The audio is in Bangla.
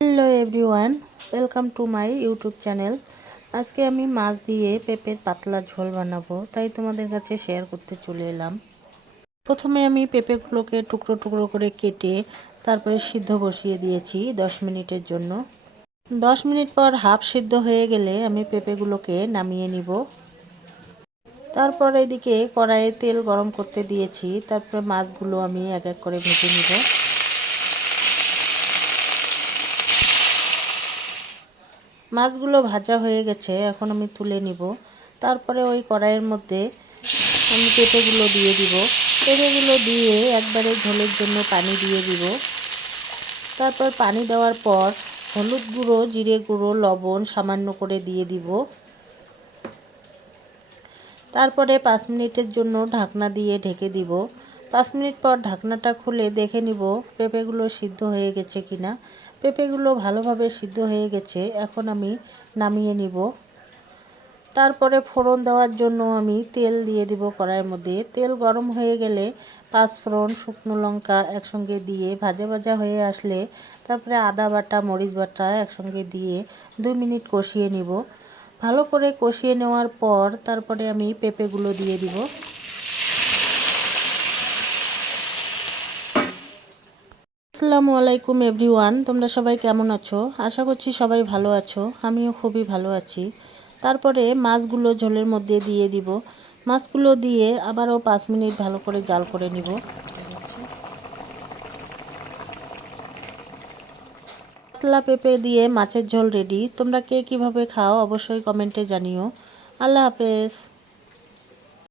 Hello everyone, welcome to my YouTube channel. আজকে আমি মাছ দিয়ে পেঁপের পাতলা ঝোল বানাবো, তাই তোমাদের কাছে শেয়ার করতে চলে এলাম। প্রথমে আমি পেঁপেগুলোকে টুকরো টুকরো করে কেটে তারপরে সিদ্ধ বসিয়ে দিয়েছি 10 মিনিটের জন্য। 10 মিনিট পর হাফ সিদ্ধ হয়ে গেলে আমি পেঁপেগুলোকে নামিয়ে নিব। তারপর এদিকে কড়াইয়ে তেল গরম করতে দিয়েছি, তারপরে মাছগুলো আমি এক এক করে ভেজে নিব। মাছগুলো ভাজা হয়ে গেছে, এখন আমি তুলে নিব। তারপরে ওই কড়াইয়ের মধ্যে আমি পেঁপেগুলো দিয়ে দিব। পেঁপেগুলো দিয়ে একবারে ঝোলের জন্য পানি দিয়ে দিব। তারপর পানি দেওয়ার পর হলুদ গুঁড়ো, জিরে গুঁড়ো, লবণ সামান্য করে দিয়ে দিব। তারপরে 5 মিনিটের জন্য ঢাকনা দিয়ে ঢেকে দিব। 5 মিনিট পর ঢাকনাটা খুলে দেখে নিব পেঁপেগুলো সিদ্ধ হয়ে গেছে কিনা। পেঁপেগুলো ভালোভাবে সিদ্ধ হয়ে গেছে, এখন আমি নামিয়ে নিব। তারপরে ফোড়ন দেওয়ার জন্য আমি তেল দিয়ে দিব কড়াইয়ের মধ্যে। তেল গরম হয়ে গেলে 5 ফোড়ন, শুকনো লঙ্কা একসঙ্গে দিয়ে ভাজা ভাজা হয়ে আসলে তারপরে আদা বাটা, মরিচ বাটা একসঙ্গে দিয়ে 2 মিনিট কষিয়ে নিব। ভালো করে কষিয়ে নেওয়ার পর তারপরে আমি পেঁপেগুলো দিয়ে দিব। আসসালামু আলাইকুম এভরিওয়ান, তোমরা সবাই কেমন আছো? আশা করছি সবাই ভালো আছো, আমিও খুবই ভালো আছি। তারপরে মাছগুলো ঝোলের মধ্যে দিয়ে দিব। মাছগুলো দিয়ে আবারও 5 মিনিট ভালো করে জাল করে নিব। পাতলা পেঁপে দিয়ে মাছের ঝোল রেডি। তোমরা কে কীভাবে খাও অবশ্যই কমেন্টে জানিও। আল্লাহ হাফেজ।